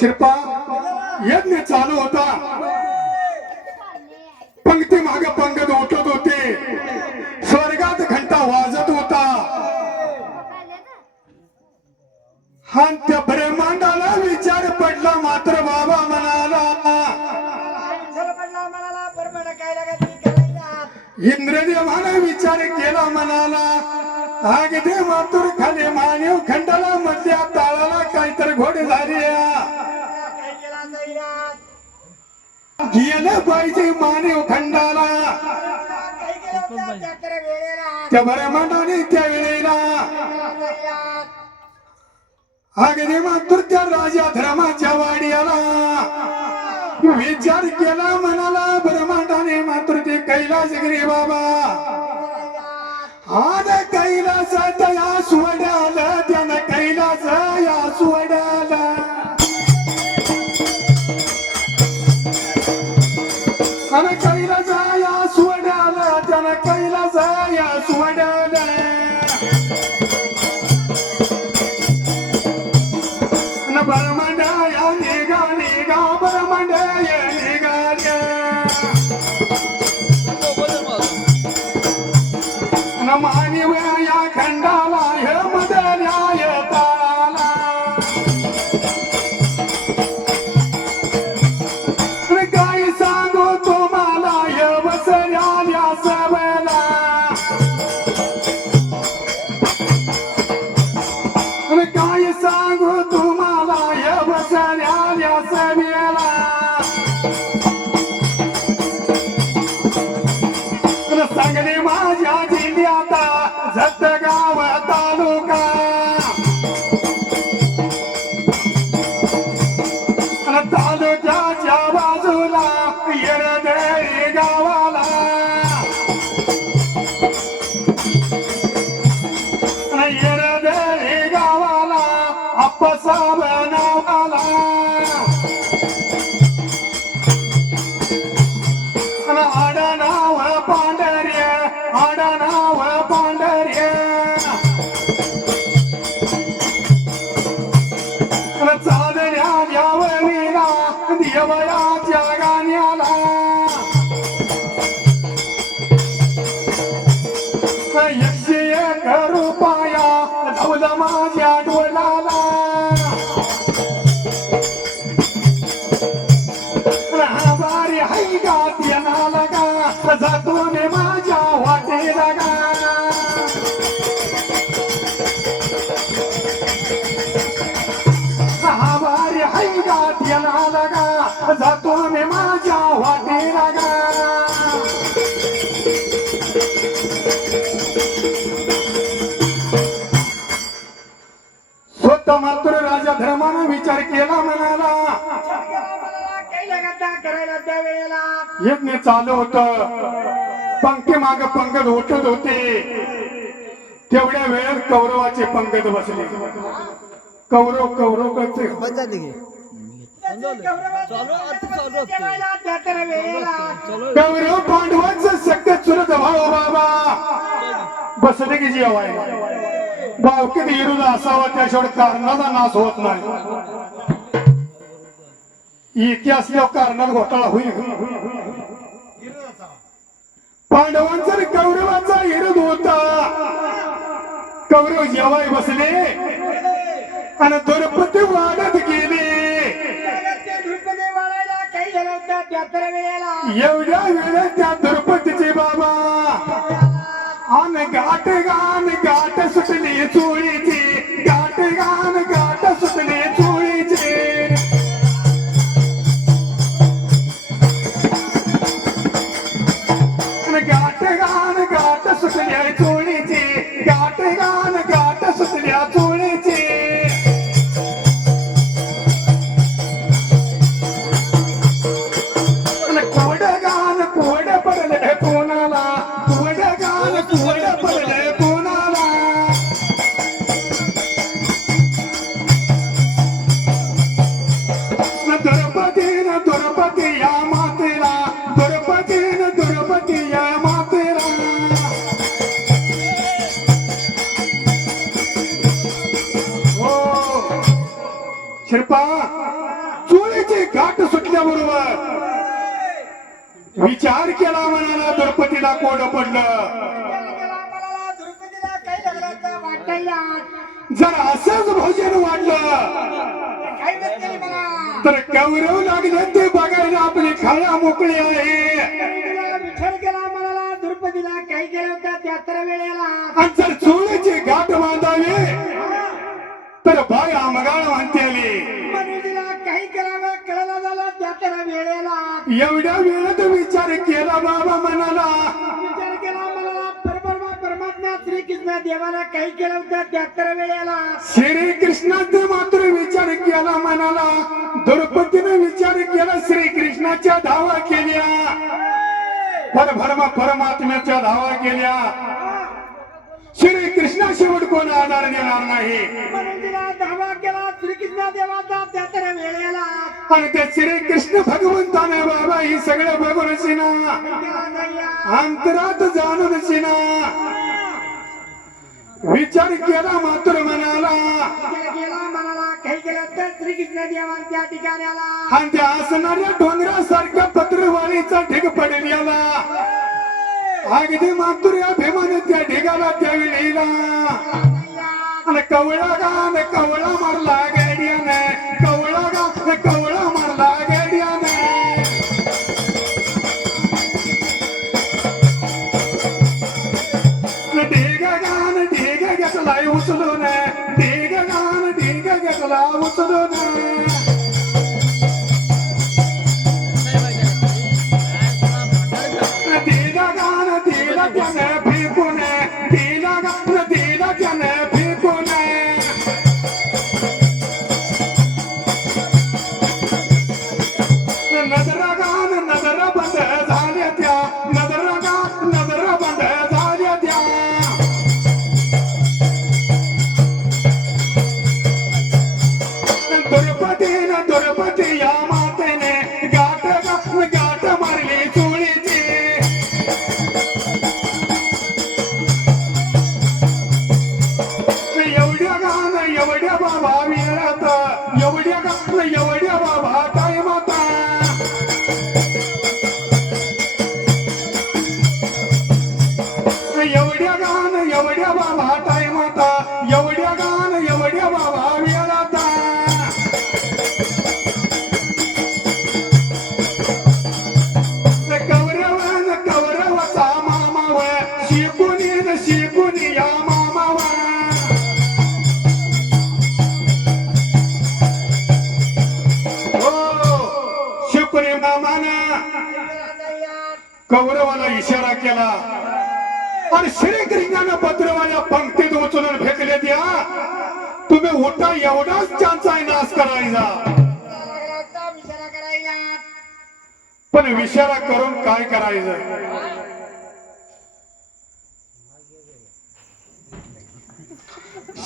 शिरपा यज्ञ चालू होता. पंक्ती माग पंगत उठत होते. स्वर्गात घंटा वाजत होता. हा त्या ब्रह्मांडाला विचार पडला मात्र बाबा म्हणाला इंद्रदेवाने विचार केला म्हणाला अगदी मातुर खाली मानव खंडाला मधल्या ताळाला काहीतरी घोडे झाली. गेलं पाहिजे मानव खंडाला. त्या ब्रह्मांडाने त्या वेळेला. अगदी मातुर त्या राजा धर्माच्या वाड्याला. विचार केला म्हणाला ब्रह्मांडाने मातृ ते कैलास गिरी बाबा सांगू तुम्हाला जातो मी माझ्या वाटेला का राहणारी हाय का त्याला का जातो मी माझ्या वाटेला का स्वतः मात्र राजा धर्मानं विचार केला म्हणाला. यज्ञ चालू होत. पंक्ती माग पंगत उठत होते. तेवढ्या वेळेत कौरवाचे पंगत बसले. कौरव कौरव करते. कौरव पांडवांच सगळं चुरत भाऊ बाबा. बसले की जेवायला. भावकीत विरोध असावा त्याशिवाय कारणाचा नाश होत नाही. इतिहास या कारणात घोटाळा होईल. पांडवांचा कौरवांचा विरोध होता. कौरव जेवाय बसले आणि द्रौपदी वाढत गेले. एवढ्या वेळेत त्या द्रौपदीचे बाबा गाठ सुटल्या चोळीची तर कौरव लागले ते बघायला आपली खाया मोकळी आहे. विठ्ठल केला मला द्रौपदीला काही केलं होतं त्यात्रा वेळेला. आणि जर चोळीचे घाट बांधावे तर बाय आमगाळ म्हणतेली मनुजीला काही करावं कळलं झालं त्यात्रा वेळेला. एवढ्या वेळात विचार केला बाबा मनाला. श्रीकृष्ण देवाला काही केलं होतं? त्यात्रा वेळेला. श्री कृष्णाचे मात्र विचार केला मनाला. द्रौपदीने विचार केला श्री कृष्णाच्या धावा केल्या. परभरमा परमात्म्याच्या धावा केल्या. श्री कृष्णा शेवट कोण आधार देणार नाही? धावा केला श्रीकृष्ण देवाचा त्यात्रा वेळेला. आणि त्या श्री कृष्ण भगवंताने बाबा ही सगळं बघून शिना अंतरात जाणून शिना विचार केला मात्र मनाला. गेला मनाला काही केलं तर श्रीकृष्ण देवा त्या ठिकाणाला आणि त्या असणाऱ्या डोंगरासारख्या पत्रवाळीचा ढीग पडलेला अगदी मातुर अभिमान त्या ढिगाला त्यावेळीला आणि कवळा गान कवळा मारला गाड्याने. कवळा गान कवळा ढेग घेतला उचलून ढेग गान कौरवाला इशारा केला. आणि श्रीकृष्णानं पत्रवाल्या पंक्तीत उचलून फेकले त्या. तुम्ही उठा एवढाच त्यांचा नाश करायचा. पण विचारा करून काय करायचं?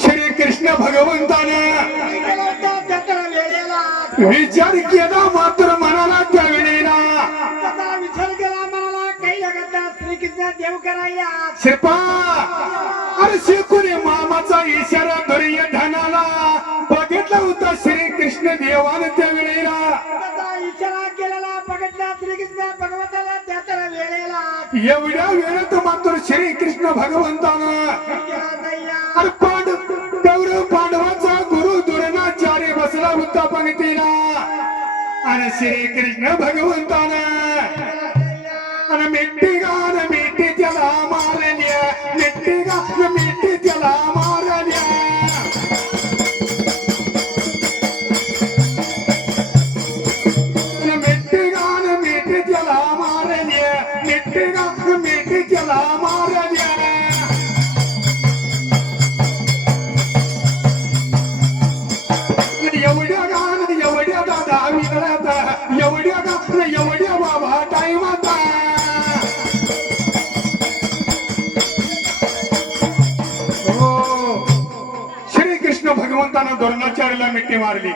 श्री कृष्ण भगवंतानं विचार केला मात्र मनाला शिरपा अरे शिकुने मामाचा इशारा दुर्योधनाला बघितला होता श्री कृष्ण देवानं त्या वेळेला इशारा केलेला बघितला श्रीकृष्ण भगवंताला त्यात्रा वेळेला एवढ्या वेळेत मात्र श्री कृष्ण भगवंतानं. अरे पांडव कौरव पांडवाचा गुरु द्रोणाचार्य बसला होता पंक्तीला आणि श्री कृष्ण भगवंतानं. आणि मिट्टी मिट्टी त्याला भगवंतानं द्रोणाचार्याला मिठी मारली.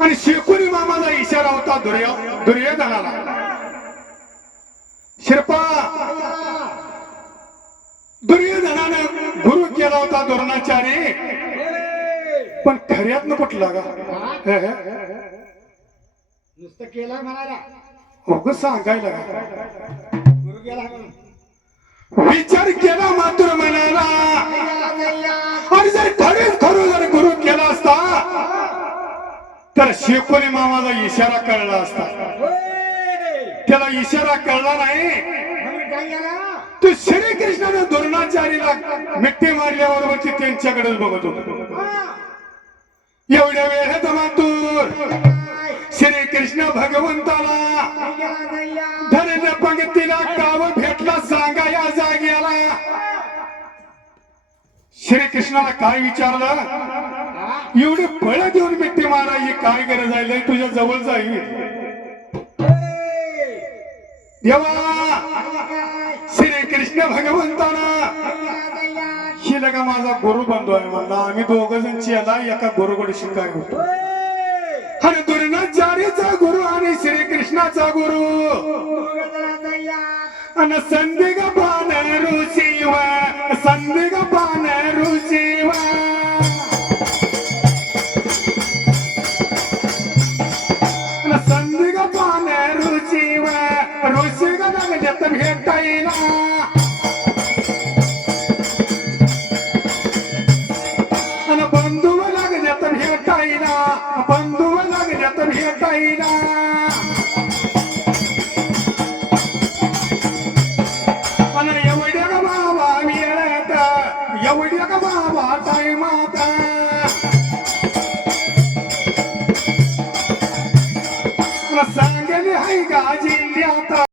आणि शेकुरी मामाचा इशारा होता दुर्यो दुर्योधनाला. शिरपा! दुर्योधनानं गुरु केला होता द्रोणाचारी पण खऱ्यातनं कुठला गा? हे, हे. नुसतं केलं म्हणाला उगाच सांगायला का? गुरु गेला म्हणून. विचार केला मात्र मनाला. आणि जर खरेच खरोखर गुरु केला असता तर शेकोरी मामाला इशारा कळला असता. त्याला इशारा कळला नाही. म्हणून काय गेला तू श्रीकृष्णाने द्रोणाचार्याला मिठी मारल्याबरोबर ते त्यांच्याकडेच बघत होतो. एवढ्या वेळेत मातूर श्री कृष्ण भगवंताला काय पंक्तीला काव श्री कृष्णाला काय विचारलं? एवढे एवढी फळं देऊन मिठी मारायची काय गरज आहे? तुझ्या जवळ जाईल देवा श्री कृष्ण भगवंताना. काय ही लगा माझा गुरु बंधू आहे म्हणला. आम्ही दोघ जण याला एका गुरुकडे शिकाय होतो. ए! आणि जारीचा गुरु आणि श्री कृष्णाचा गुरु. आणि संधी गा হেতাই না